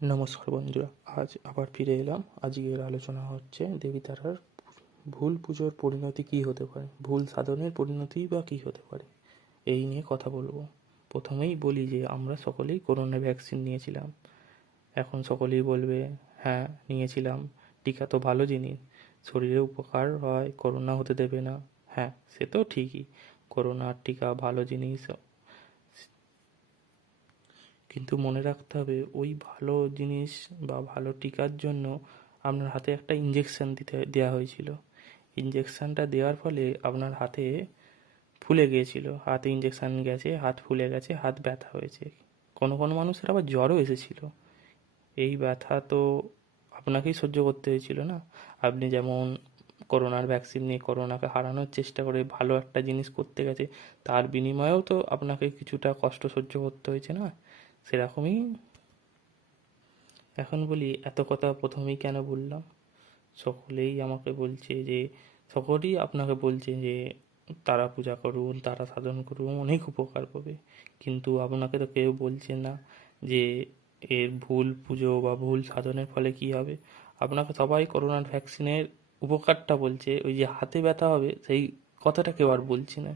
নমস্কার বন্ধুরা, আজ আবার ফিরে এলাম। আজকের আলোচনা হচ্ছে দেবী তারার ভুল পুজোর পরিণতি কী হতে পারে, ভুল সাধনের পরিণতি বা কী হতে পারে, এই নিয়ে কথা বলবো। প্রথমেই বলি যে আমরা সকলেই করোনা ভ্যাকসিন নিয়েছিলাম। এখন সকলেই বলবে হ্যাঁ নিয়েছিলাম, টিকা তো ভালো জিনিস, শরীরে উপকার হয়, করোনা হতে দেবে না। হ্যাঁ, সে তো ঠিকই, করোনার টিকা ভালো জিনিস, কিন্তু মনে রাখতে হবে ওই ভালো জিনিস বা ভালো টিকার জন্য আপনার হাতে একটা ইঞ্জেকশন দেওয়া হয়েছিল। ইঞ্জেকশনটা দেওয়ার ফলে আপনার হাতে ফুলে গিয়েছিল, হাতে ইঞ্জেকশন গেছে, হাত ফুলে গেছে, হাত ব্যথা হয়েছে। কোনো কোনো মানুষের আবার জ্বরও এসেছিল। এই ব্যথা তো আপনাকেই সহ্য করতে হয়েছিল না? আপনি যেমন করোনার ভ্যাকসিন নিয়ে করোনাকে হারানোর চেষ্টা করে ভালো একটা জিনিস করতে গেছে, তার বিনিময়েও তো আপনাকে কিছুটা কষ্ট সহ্য করতে হয়েছে না? সেরকমই। এখন বলি, এত কথা প্রথমেই কেন বললাম? সকলেই আমাকে বলছে যে, সকলেই আপনাকে বলছে যে তারা পূজা করুন, তারা সাধন করুন, অনেক উপকার পাবে। কিন্তু আপনাকে তো কেউ বলছে না যে এর ভুল পুজো বা ভুল সাধনের ফলে কী হবে। আপনাকে সবাই করোনার ভ্যাকসিনের উপকারটা বলছে, ওই যে হাতে ব্যথা হবে সেই কথাটা কেউ আর বলছে না।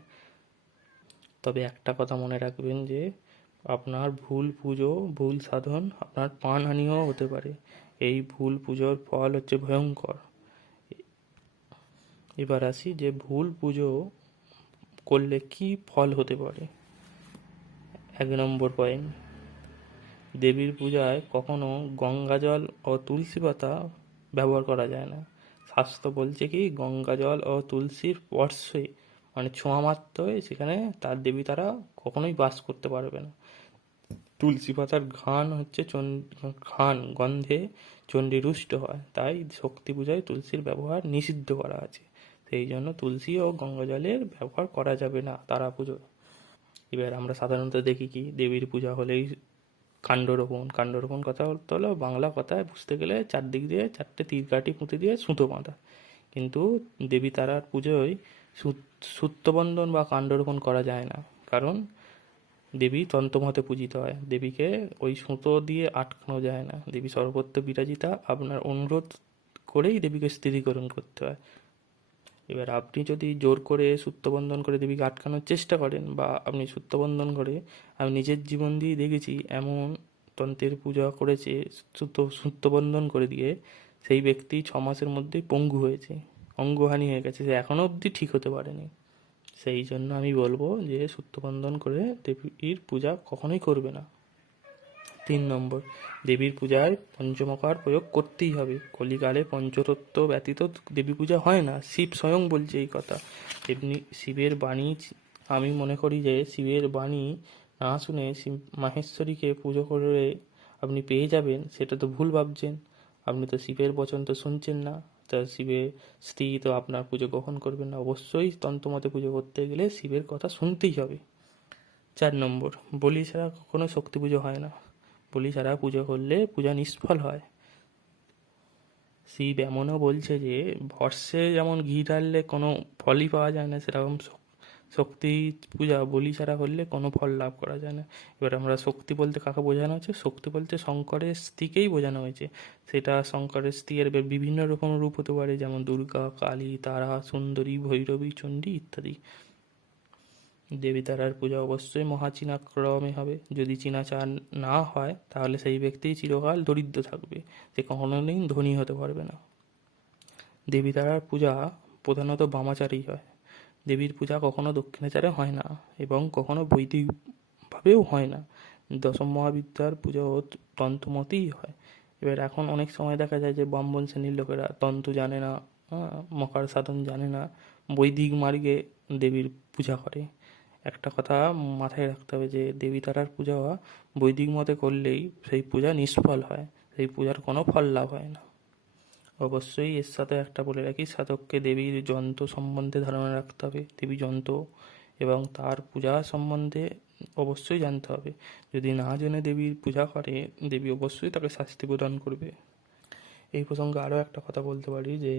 তবে একটা কথা মনে রাখবেন যে আপনার ভুল পুজো, ভুল সাধন আপনার প্রাণহানিও হতে পারে। এই ভুল পুজোর ফল হচ্ছে ভয়ঙ্কর। এবার আসি যে ভুল পুজো করলে কি ফল হতে পারে। 1 নম্বর পয়েন্ট, দেবীর পূজায় কখনো গঙ্গা জল ও তুলসী পাতা ব্যবহার করা যায় না। শাস্ত্র বলছে কি, গঙ্গা জল ও তুলসীর স্পর্শে মানে ছোঁয়া মাত্রই সেখানে তার দেবী তারা কখনোই বাস করতে পারবে না। তুলসী পাতার ঘ্রাণ গন্ধে চণ্ডী রুষ্ট হয়, তাই শক্তি পূজায় তুলসীর ব্যবহার নিষিদ্ধ করা আছে। সেই জন্য তুলসী ও গঙ্গা জলের ব্যবহার করা যাবে না তারা পুজো। এবার আমরা সাধারণত দেখি কি, দেবীর পূজা হলেই কাণ্ডরোপণ কথা বলতে হলো বাংলা কথায় বুঝতে গেলে চারদিক দিয়ে 4টে তীর কাঠি পুঁতে দিয়ে সুতো বাঁধা। কিন্তু দেবী তারার পুজোয় সূত্রবন্ধন বা কাণ্ডরোপণ করা যায় না, কারণ দেবী তন্ত্রমতে পূজিত হয়। দেবীকে ওই সুতো দিয়ে আটকানো যায় না, দেবী সর্বত্র বিরাজিতা। আপনার অনুরোধ করেই দেবীকে স্থিরীকরণ করতে হয়। এবার আপনি যদি জোর করে সূত্রবন্ধন করে দেবীকে আটকানোর চেষ্টা করেন, বা আপনি সূত্রবন্ধন করে, আমি নিজের জীবন দিয়ে দেখেছি এমন তন্ত্রের পূজা করেছে, সূত্রবন্ধন করে দিয়ে সেই ব্যক্তি 6 মাসের মধ্যেই পঙ্গু হয়েছে, অঙ্গহানি হয়ে গেছে, সে এখনও অবধি ঠিক হতে পারেনি। সেই জন্য আমি বলবো যে সূত্রবন্ধন করে দেবীর পূজা কখনোই করবে না। 3 নম্বর, দেবীর পূজায় পঞ্চমকার প্রয়োগ করতেই হবে। কলিকালে পঞ্চতত্ত্ব ব্যতীত দেবী পূজা হয় না, শিব স্বয়ং বলছে এই কথা। এমনি শিবের বাণী, আমি মনে করি যে শিবের বাণী না শুনে শিব মাহেশ্বরীকে পুজো করে আপনি পেয়ে যাবেন, সেটা তো ভুল ভাবছেন। আপনি তো শিবের বচন তো শুনছেন না, তা শিবের স্ত্রী তো আপনার পুজো গ্রহণ করবেন না। অবশ্যই তন্ত্রমতে পুজো করতে গেলে শিবের কথা শুনতেই হবে। 4 নম্বর, বলি ছাড়া কখনো শক্তি পুজো হয় না। বলি ছাড়া পুজো করলে পূজা নিষ্ফল হয়। শিব এমনও বলছে যে ভস্মে যেমন ঘি ঢাললে কোনো ফলই পাওয়া যায় না, সেরকম শক্তি পূজা বলি ছাড়া করলে কোনো ফল লাভ করা যায় না। এবার আমরা শক্তি বলতে কাকে বোঝানো হচ্ছে? শক্তি বলতে শঙ্করের স্ত্রীকেই বোঝানো হয়েছে। সেটা শঙ্করের স্ত্রী এর বিভিন্ন রকম রূপ হতে পারে, যেমন দুর্গা, কালী, তারা, সুন্দরী, ভৈরবী, চণ্ডী ইত্যাদি। দেবী তারার পূজা অবশ্যই মহাচিনাক্রমে হবে। যদি চিনাচার না হয় তাহলে সেই ব্যক্তি চিরকাল দরিদ্র থাকবে, সে কখনোদিন ধনী হতে পারবে না। দেবী তারার পূজা প্রধানত বামাচারেই হয়। দেবীর পূজা কখনো দক্ষিণাচারে হয় না, এবং কখনো বৈদিকভাবেও হয় না। দশম মহাবিদ্যার পুজো তন্ত্রমতেই হয়। এবার এখন অনেক সময় দেখা যায় যে ব্রাহ্মণ শ্রেণীর লোকেরা তন্ত্র জানে না, মকার সাধন জানে না, বৈদিক মার্গে দেবীর পূজা করে। একটা কথা মাথায় রাখতে হবে যে দেবী তারার পূজা বৈদিক মতে করলেই সেই পূজা নিষ্ফল হয়, সেই পূজার কোনো ফল লাভ হয় না। অবশ্যই এর সাথে একটা বলে রাখি, সাধককে দেবীর যন্ত্র সম্বন্ধে ধারণা রাখতে হবে। দেবী যন্ত্র এবং তার পূজা সম্বন্ধে অবশ্যই জানতে হবে। যদি না জেনে দেবীর পূজা করে, দেবী অবশ্যই তাকে শাস্তি প্রদান করবে। এই প্রসঙ্গে আরও একটা কথা বলতে পারি যে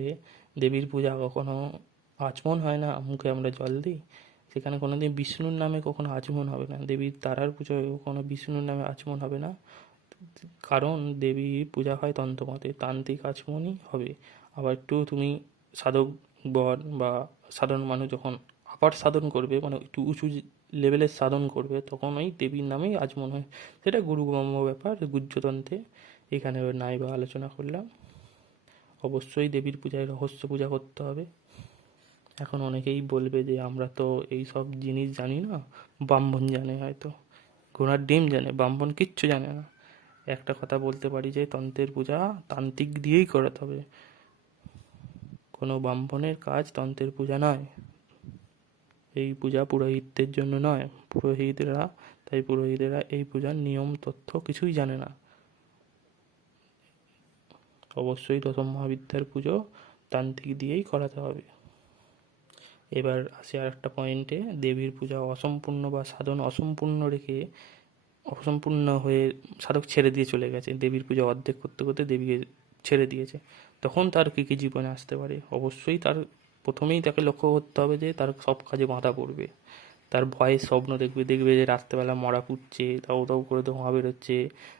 দেবীর পূজা কখনো আচমন হয় না, মুখে আমরা জল দিই, সেখানে কোনো দিন বিষ্ণুর নামে কখনো আচমন হবে না। দেবীর তারার পুজোয় কখনো বিষ্ণুর নামে আচমন হবে না। কারণ দেবীর পূজা হয় তন্ত্রমতে, তান্ত্রিক আচমনই হবে। আবার একটু তুমি সাধক বর বা সাধারণ মানুষ যখন আবার সাধন করবে, মানে একটু উঁচু লেভেলের সাধন করবে, তখন ওই দেবীর নামেই আচমন হয়। সেটা গুরুগম্য ব্যাপার গুহ্যতন্ত্রে, এখানে নাই বা আলোচনা করলাম। অবশ্যই দেবীর পূজায় রহস্য পূজা করতে হবে। এখন অনেকেই বলবে যে আমরা তো এই সব জিনিস জানি না, ব্রাহ্মণ জানে হয়তো, ঘোড়ার ডিম জানে, ব্রাহ্মণ কিচ্ছু জানে না। একটা কথা বলতে পারি যে তন্ত্রের পূজা তান্ত্রিক দিয়েই করাতে হবে, কোনো ব্রাহ্মণের কাজ তন্ত্রের পূজা নয়। এই পূজা পুরোহিতদের জন্য নয়, পুরোহিতেরা এই পূজার নিয়ম তথ্য কিছুই জানে না। অবশ্যই দশম মহাবিদ্যার পুজো তান্ত্রিক দিয়েই করাতে হবে। এবার আসি আর একটা পয়েন্টে, দেবীর পূজা অসম্পূর্ণ বা সাধন অসম্পূর্ণ রেখে, অসম্পূর্ণ হয়ে সাধক ছেড়ে দিয়ে চলে গেছে, দেবীর পূজা অর্ধেক করতে করতে দেবীকে ছেড়ে দিয়েছে, তখন তার কী কী জীবনে আসতে পারে? অবশ্যই তার প্রথমেই তাকে লক্ষ্য করতে হবে যে তার সব কাজে বাধা পড়বে। তার ভয়ের স্বপ্ন দেখবে যে রাত্রেবেলা মরা পুড়ছে, তাও তাও করে ধোঁয়া বেরোচ্ছে,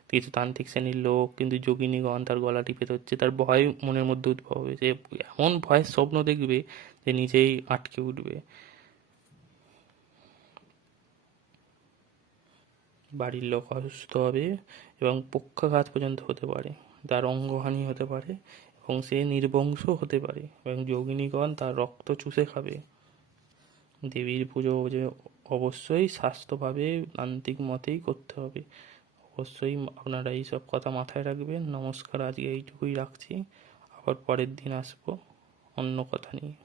কিছু তান্ত্রিক শ্রেণীর লোক কিন্তু যোগিনীগণ তার গলা টিপে ধরছে, তার ভয় মনের মধ্যে উদ্ভব হবে, যে এমন ভয়ের স্বপ্ন দেখবে যে নিজেই আটকে উঠবে। বাড়ির লোক অসুস্থ হবে এবং পক্ষাঘাত পর্যন্ত হতে পারে, তার অঙ্গহানি হতে পারে এবং সে নির্বংশ হতে পারে, এবং যোগিনীগণ তার রক্ত চুষে খাবে। দেবীর পুজো যে অবশ্যই স্বাস্থ্যভাবে তান্ত্রিক মতেই করতে হবে। অবশ্যই আপনারা এই সব কথা মাথায় রাখবেন। নমস্কার, আজকে এইটুকুই রাখছি, আবার পরের দিন আসবো অন্য কথা নিয়ে।